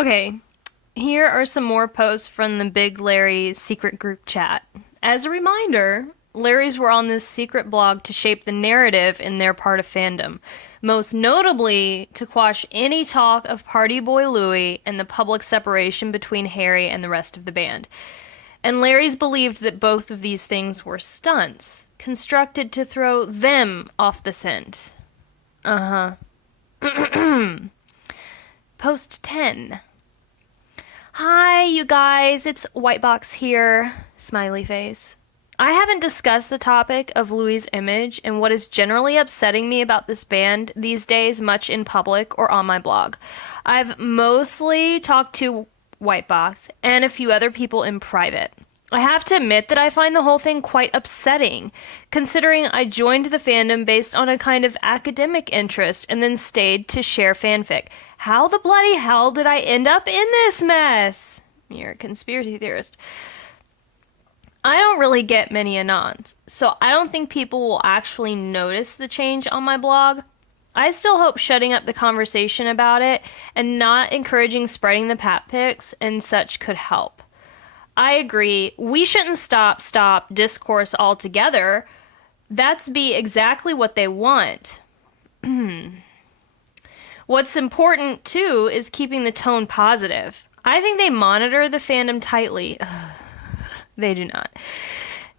Okay, here are some more posts from the Big Larry secret group chat. As a reminder, Larrys were on this secret blog to shape the narrative in their part of fandom, most notably to quash any talk of partyboy Louie and the public separation between Harry and the rest of the band. And Larry's believed that both of these things were stunts, constructed to throw them off the scent. Post 10. Hi, you guys, it's Whitebox here. Smiley face. I haven't discussed the topic of Louis' image and what is generally upsetting me about this band these days much in public or on my blog. I've mostly talked to Whitebox and a few other people in private. I have to admit that I find the whole thing quite upsetting, considering I joined the fandom based on a kind of academic interest and then stayed to share fanfic. How the bloody hell did I end up in this mess? You're a conspiracy theorist. I don't really get many anons, so I don't think people will actually notice the change on my blog. I still hope shutting up the conversation about it and not encouraging spreading the pat pics and such could help. I agree, we shouldn't stop discourse altogether. That's be exactly what they want. What's important, too, is keeping the tone positive. I think they monitor the fandom tightly. They do not.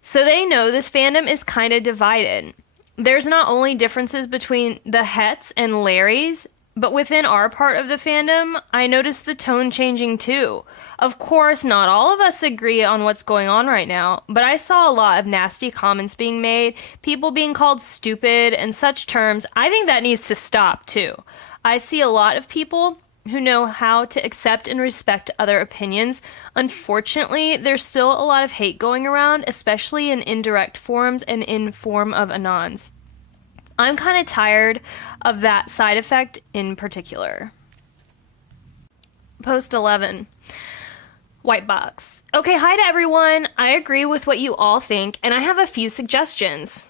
So they know this fandom is kind of divided. There's not only differences between the Hets and Larries, but within our part of the fandom, I noticed the tone changing too. Of course, not all of us agree on what's going on right now, but I saw a lot of nasty comments being made, people being called stupid, and such terms. I think that needs to stop too. I see a lot of people who know how to accept and respect other opinions. Unfortunately, there's still a lot of hate going around, especially in indirect forums and in form of anons. I'm kind of tired of that side effect in particular. Post 11. Whitebox. Okay, hi to everyone. I agree with what you all think, and I have a few suggestions.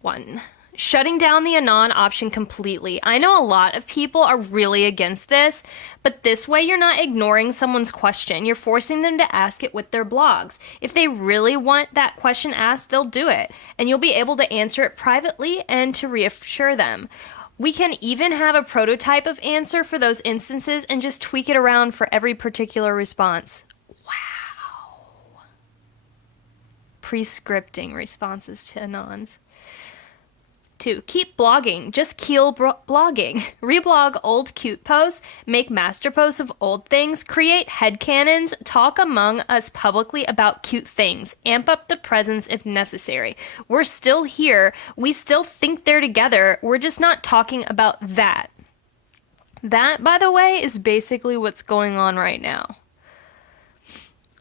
1. Shutting down the anon option completely. I know a lot of people are really against this, but this way you're not ignoring someone's question. You're forcing them to ask it with their blogs. If they really want that question asked, they'll do it, and you'll be able to answer it privately and to reassure them. We can even have a prototype of answer for those instances and just tweak it around for every particular response. Wow. Pre-scripting responses to anons. 2. Keep blogging. Just kill blogging. Reblog old cute posts, make master posts of old things, create headcanons, talk among us publicly about cute things, amp up the presence if necessary. We're still here. We still think they're together. We're just not talking about that. That, by the way, is basically what's going on right now.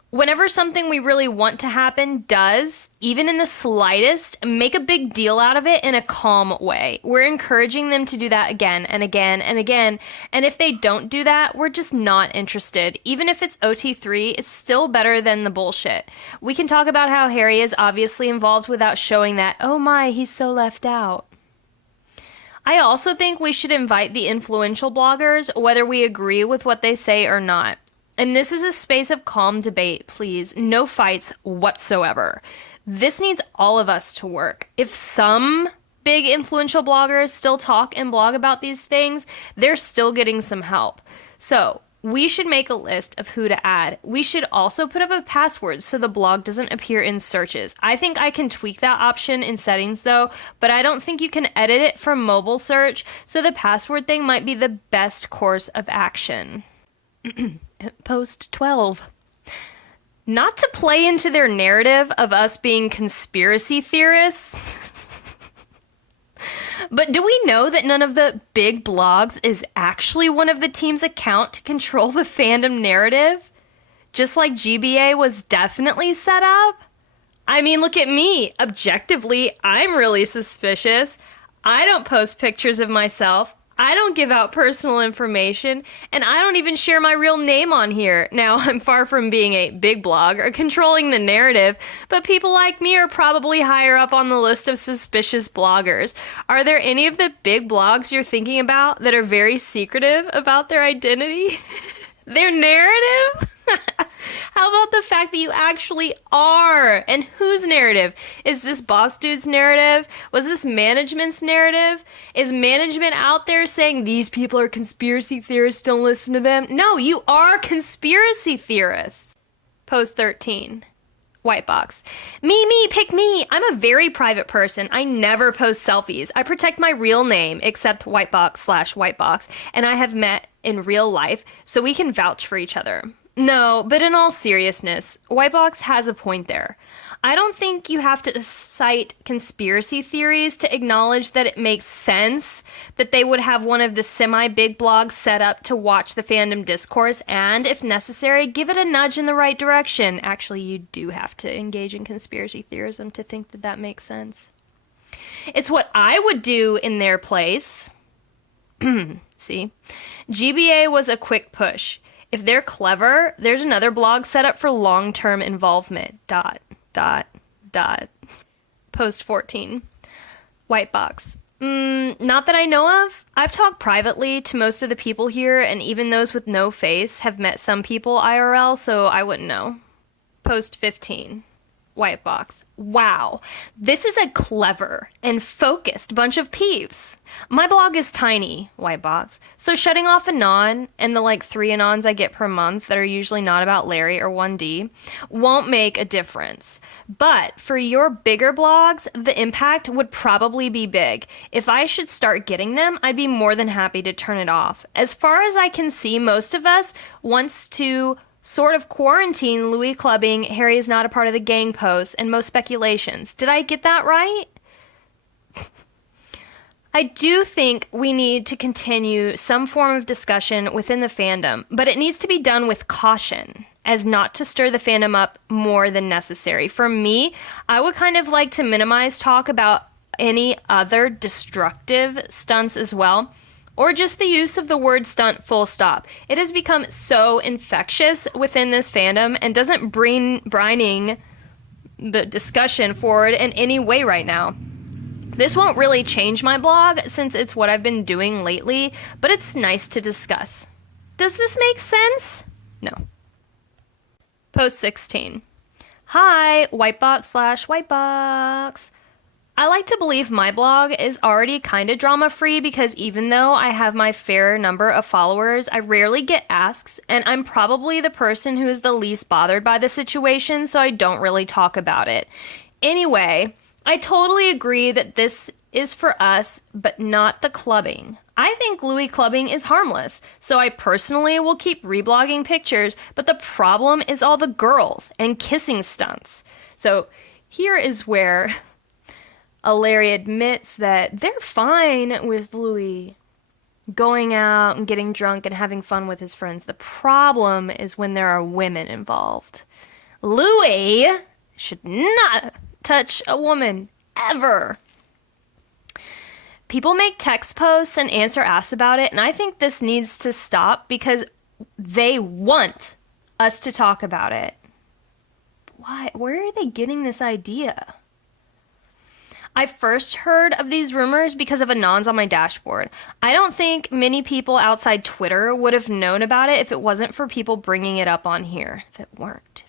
Whenever something we really want to happen does, even in the slightest, make a big deal out of it in a calm way. We're encouraging them to do that again and again and again, and if they don't do that, we're just not interested. Even if it's OT3, it's still better than the bullshit. We can talk about how Harry is obviously involved without showing that, oh my, he's so left out. I also think we should invite the influential bloggers, whether we agree with what they say or not. And this is a space of calm debate, please. No fights whatsoever. This needs all of us to work. If some big influential bloggers still talk and blog about these things, they're still getting some help. So we should make a list of who to add. We should also put up a password so the blog doesn't appear in searches. I think I can tweak that option in settings though, but I don't think you can edit it from mobile search, so the password thing might be the best course of action. Post 12. Not to play into their narrative of us being conspiracy theorists, but do we know that none of the big blogs is actually one of the team's account to control the fandom narrative? Just like GBA was definitely set up? I mean, look at me. Objectively, I'm really suspicious. I don't post pictures of myself. I don't give out personal information, and I don't even share my real name on here. Now, I'm far from being a big blog or controlling the narrative, but people like me are probably higher up on the list of suspicious bloggers. Are there any of the big blogs you're thinking about that are very secretive about their identity? Their narrative? How about the fact that you actually are? And whose narrative? Is this boss dude's narrative? Was this management's narrative? Is management out there saying these people are conspiracy theorists, don't listen to them? No, you are conspiracy theorists. Post 13. White box. Me, pick me. I'm a very private person. I never post selfies. I protect my real name, except white box/white box, and I have met in real life, so we can vouch for each other. No, but in all seriousness, white box has a point there. I don't think you have to cite conspiracy theories to acknowledge that it makes sense that they would have one of the semi-big blogs set up to watch the fandom discourse and, if necessary, give it a nudge in the right direction. Actually, you do have to engage in conspiracy theorism to think that that makes sense. It's what I would do in their place. See? GBA was a quick push. If they're clever, there's another blog set up for long-term involvement. ... Post 14. White box. Not that I know of. I've talked privately to most of the people here, and even those with no face have met some people IRL, so I wouldn't know. Post 15. White box. Wow, this is a clever and focused bunch of peeps. My blog is tiny, white box, so shutting off Anon and the 3 Anons I get per month that are usually not about Larry or 1D won't make a difference. But for your bigger blogs, the impact would probably be big. If I should start getting them, I'd be more than happy to turn it off. As far as I can see, most of us wants to sort of quarantine Louis clubbing, Harry is not a part of the gang posts, and most speculations. Did I get that right? I do think we need to continue some form of discussion within the fandom, but it needs to be done with caution, as not to stir the fandom up more than necessary. For me, I would kind of like to minimize talk about any other destructive stunts as well, or just the use of the word stunt full stop. It has become so infectious within this fandom and doesn't bring brining the discussion forward in any way right now. This won't really change my blog since it's what I've been doing lately, but it's nice to discuss. Does this make sense? No. Post 16. Hi, whitebox/white box. I like to believe my blog is already kind of drama-free because even though I have my fair number of followers, I rarely get asks, and I'm probably the person who is the least bothered by the situation, so I don't really talk about it. Anyway, I totally agree that this is for us, but not the clubbing. I think Louis clubbing is harmless, so I personally will keep reblogging pictures, but the problem is all the girls and kissing stunts. So here is where Larry admits that they're fine with Louis going out and getting drunk and having fun with his friends. The problem is when there are women involved. Louis should not touch a woman, ever. People make text posts and answer asks about it, and I think this needs to stop because they want us to talk about it. Why? Where are they getting this idea? I first heard of these rumors because of Anons on my dashboard. I don't think many people outside Twitter would have known about it if it wasn't for people bringing it up on here. If it weren't.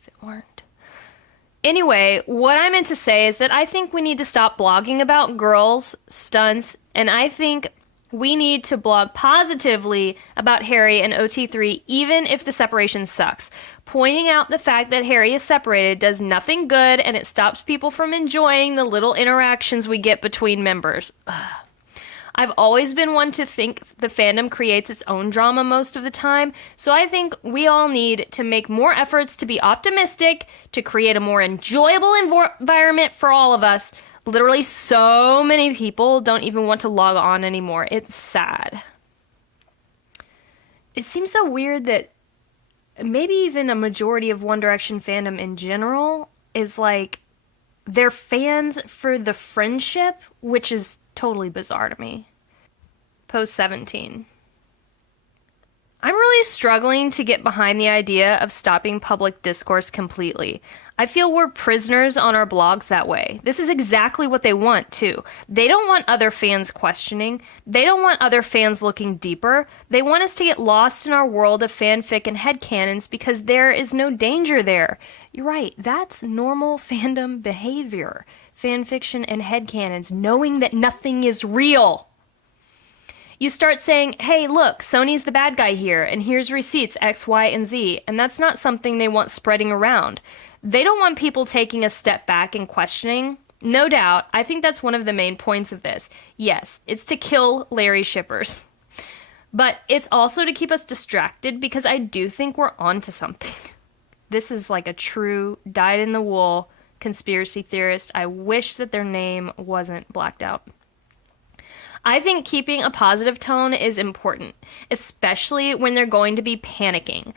Anyway, what I meant to say is that I think we need to stop blogging about girls, stunts, and I think we need to blog positively about Harry and OT3 even if the separation sucks. Pointing out the fact that Harry is separated does nothing good and it stops people from enjoying the little interactions we get between members. Ugh. I've always been one to think the fandom creates its own drama most of the time, so I think we all need to make more efforts to be optimistic, to create a more enjoyable environment for all of us. Literally so many people don't even want to log on anymore. It's sad. It seems so weird that maybe even a majority of One Direction fandom in general is they're fans for the friendship, which is totally bizarre to me. Post 17. I'm really struggling to get behind the idea of stopping public discourse completely. I feel we're prisoners on our blogs that way. This is exactly what they want, too. They don't want other fans questioning. They don't want other fans looking deeper. They want us to get lost in our world of fanfic and headcanons because there is no danger there. You're right, that's normal fandom behavior. Fanfiction and headcanons, knowing that nothing is real. You start saying, hey, look, Sony's the bad guy here, and here's receipts X, Y, and Z, and that's not something they want spreading around. They don't want people taking a step back and questioning. No doubt, I think that's one of the main points of this. Yes, it's to kill Larry shippers. But it's also to keep us distracted because I do think we're onto something. This is like a true dyed-in-the-wool conspiracy theorist. I wish that their name wasn't blacked out. I think keeping a positive tone is important, especially when they're going to be panicking.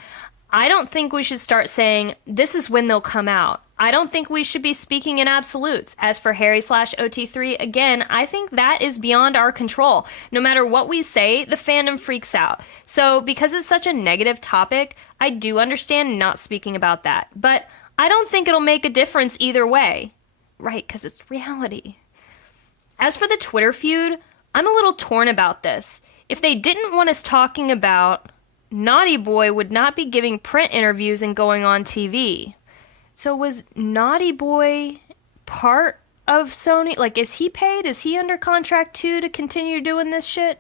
I don't think we should start saying, this is when they'll come out. I don't think we should be speaking in absolutes. As for Harry/OT3, again, I think that is beyond our control. No matter what we say, the fandom freaks out. So because it's such a negative topic, I do understand not speaking about that. But I don't think it'll make a difference either way. Right, because it's reality. As for the Twitter feud, I'm a little torn about this. If they didn't want us talking about, Naughty Boy would not be giving print interviews and going on TV. So was Naughty Boy part of Sony? Like, is he paid? Is he under contract too to continue doing this shit?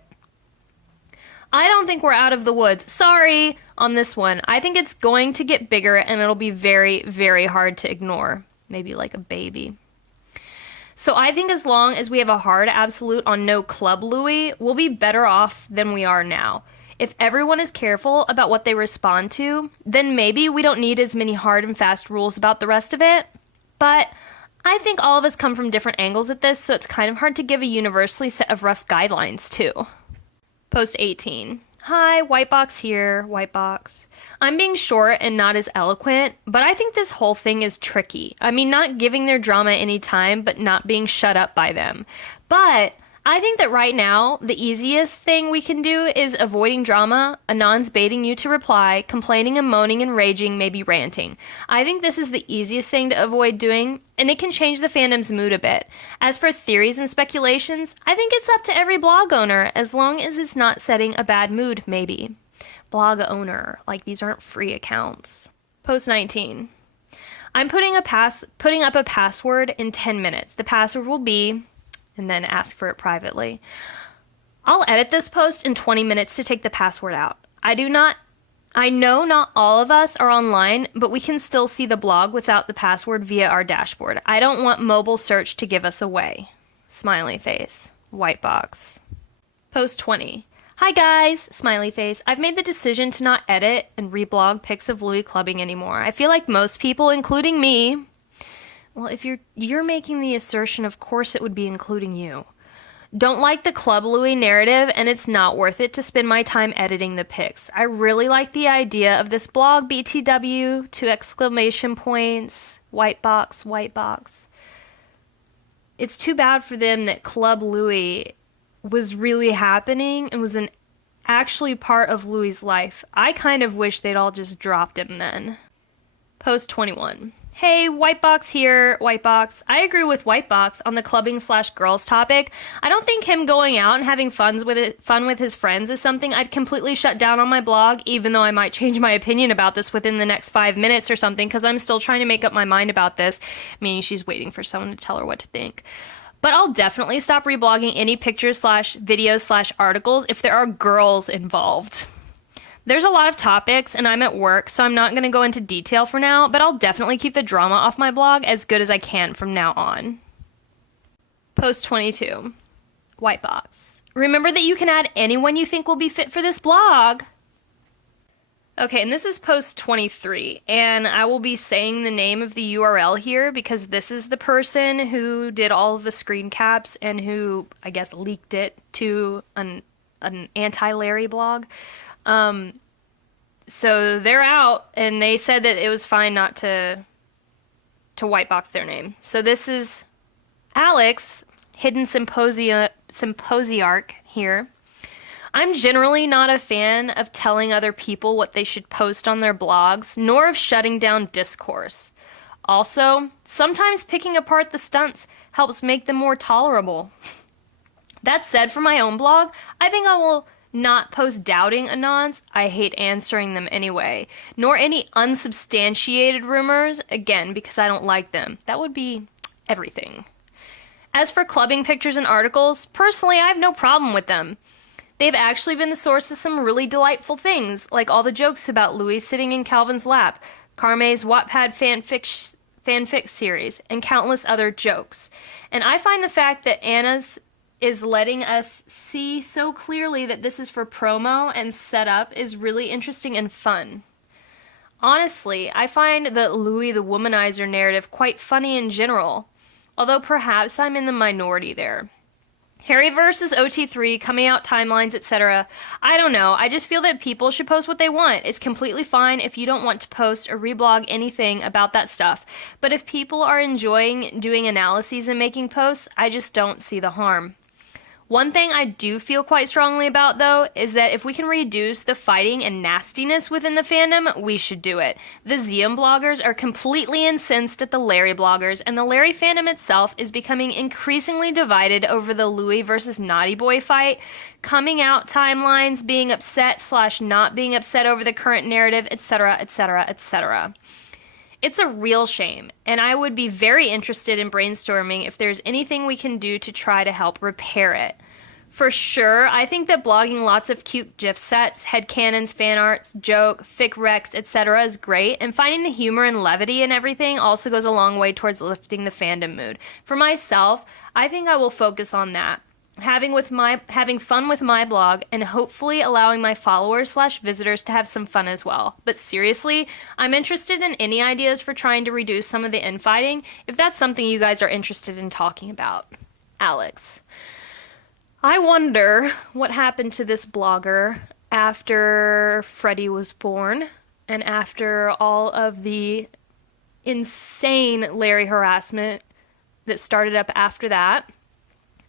I don't think we're out of the woods. Sorry on this one. I think it's going to get bigger and it'll be very, very hard to ignore. Maybe like a baby. So I think as long as we have a hard absolute on no Club Louis, we'll be better off than we are now. If everyone is careful about what they respond to, then maybe we don't need as many hard and fast rules about the rest of it. But I think all of us come from different angles at this, so it's kind of hard to give a universally set of rough guidelines too. Post 18. Hi, Whitebox here, Whitebox. I'm being short and not as eloquent, but I think this whole thing is tricky. I mean, not giving their drama any time, but not being shut up by them. But I think that right now, the easiest thing we can do is avoiding drama, anons baiting you to reply, complaining and moaning and raging, maybe ranting. I think this is the easiest thing to avoid doing, and it can change the fandom's mood a bit. As for theories and speculations, I think it's up to every blog owner, as long as it's not setting a bad mood, maybe. Blog owner, like these aren't free accounts. Post 19. I'm putting up a password in 10 minutes. The password will be, and then ask for it privately. I'll edit this post in 20 minutes to take the password out. I know not all of us are online, but we can still see the blog without the password via our dashboard. I don't want mobile search to give us away. Smiley face. White box. Post 20. Hi guys, smiley face. I've made the decision to not edit and reblog pics of Louis clubbing anymore. I feel like most people, including me, well, if you're making the assertion, of course it would be including you, don't like the Club Louis narrative, and it's not worth it to spend my time editing the pics. I really like the idea of this blog, BTW, 2 exclamation points, white box, white box. It's too bad for them that Club Louis was really happening and was actually part of Louis's life. I kind of wish they'd all just dropped him then. Post 21. Hey, Whitebox here, Whitebox. I agree with Whitebox on the clubbing/girls topic. I don't think him going out and having fun with his friends is something I'd completely shut down on my blog, even though I might change my opinion about this within the next 5 minutes or something, because I'm still trying to make up my mind about this, meaning she's waiting for someone to tell her what to think. But I'll definitely stop reblogging any pictures/videos/articles if there are girls involved. There's a lot of topics, and I'm at work, so I'm not going to go into detail for now, but I'll definitely keep the drama off my blog as good as I can from now on. Post 22. White box. Remember that you can add anyone you think will be fit for this blog. Okay, and this is post 23, and I will be saying the name of the URL here because this is the person who did all of the screen caps and who, I guess, leaked it to an anti-Larrie blog. So they're out, and they said that it was fine not to whitebox their name. So this is Alex, hidden symposiarch here. I'm generally not a fan of telling other people what they should post on their blogs, nor of shutting down discourse. Also, sometimes picking apart the stunts helps make them more tolerable. That said, for my own blog, I think I will not post doubting anons. I hate answering them anyway. Nor any unsubstantiated rumors, again, because I don't like them. That would be everything. As for clubbing pictures and articles, personally, I have no problem with them. They've actually been the source of some really delightful things, like all the jokes about Louis sitting in Calvin's lap, Carme's Wattpad fanfic series, and countless other jokes. And I find the fact that Anna's is letting us see so clearly that this is for promo and setup is really interesting and fun. Honestly, I find the Louis the Womanizer narrative quite funny in general, although perhaps I'm in the minority there. Harry versus OT3, coming out timelines, etc. I don't know. I just feel that people should post what they want. It's completely fine if you don't want to post or reblog anything about that stuff. But if people are enjoying doing analyses and making posts, I just don't see the harm. One thing I do feel quite strongly about, though, is that if we can reduce the fighting and nastiness within the fandom, we should do it. The Zium bloggers are completely incensed at the Larrie bloggers, and the Larrie fandom itself is becoming increasingly divided over the Louis versus Naughty Boy fight, coming out timelines, being upset / not being upset over the current narrative, etc., etc., etc. It's a real shame, and I would be very interested in brainstorming if there's anything we can do to try to help repair it. For sure, I think that blogging lots of cute GIF sets, headcanons, fan arts, joke, fic recs, etc. is great, and finding the humor and levity and everything also goes a long way towards lifting the fandom mood. For myself, I think I will focus on that. Having fun with my blog, and hopefully allowing my followers / visitors to have some fun as well. But seriously, I'm interested in any ideas for trying to reduce some of the infighting, if that's something you guys are interested in talking about. Alex. I wonder what happened to this blogger after Freddie was born, and after all of the insane Larrie harassment that started up after that.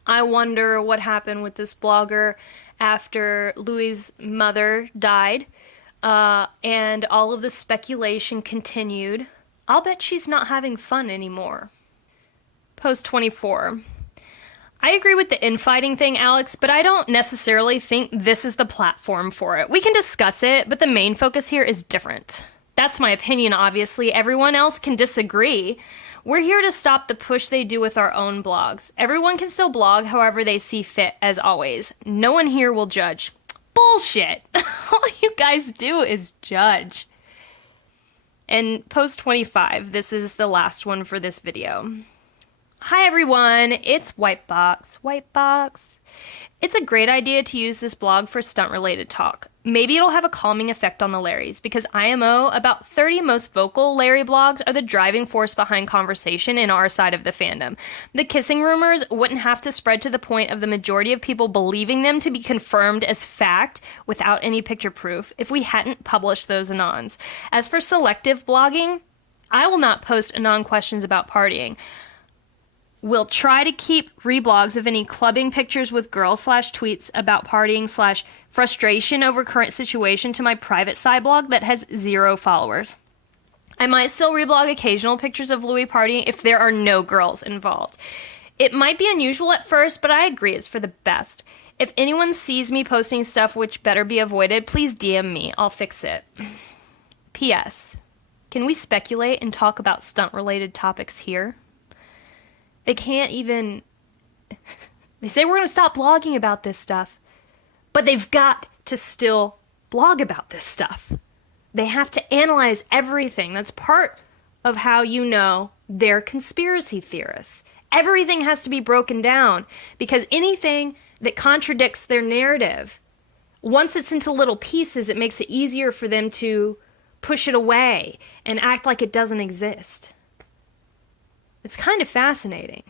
I wonder what happened with this blogger after Louis' mother died, and all of the speculation continued. I'll bet she's not having fun anymore. Post 24. I agree with the infighting thing, Alex, but I don't necessarily think this is the platform for it. We can discuss it, but the main focus here is different. That's my opinion, obviously. Everyone else can disagree. We're here to stop the push they do with our own blogs. Everyone can still blog however they see fit, as always. No one here will judge. Bullshit! All you guys do is judge. And post 25, this is the last one for this video. Hi everyone, it's Whitebox. It's a great idea to use this blog for stunt-related talk. Maybe it'll have a calming effect on the Larries, because IMO, about 30 most vocal Larrie blogs are the driving force behind conversation in our side of the fandom. The kissing rumors wouldn't have to spread to the point of the majority of people believing them to be confirmed as fact without any picture proof if we hadn't published those anons. As for selective blogging, I will not post anon questions about partying. We'll try to keep reblogs of any clubbing pictures with girls / tweets about partying / frustration over current situation to my private side blog that has 0 followers. I might still reblog occasional pictures of Louis partying if there are no girls involved. It might be unusual at first, but I agree it's for the best. If anyone sees me posting stuff which better be avoided, please DM me. I'll fix it. P.S. Can we speculate and talk about stunt-related topics here? They can't even... They say we're going to stop blogging about this stuff, but they've got to still blog about this stuff. They have to analyze everything. That's part of how you know they're conspiracy theorists. Everything has to be broken down, because anything that contradicts their narrative, once it's into little pieces, it makes it easier for them to push it away and act like it doesn't exist. It's kind of fascinating.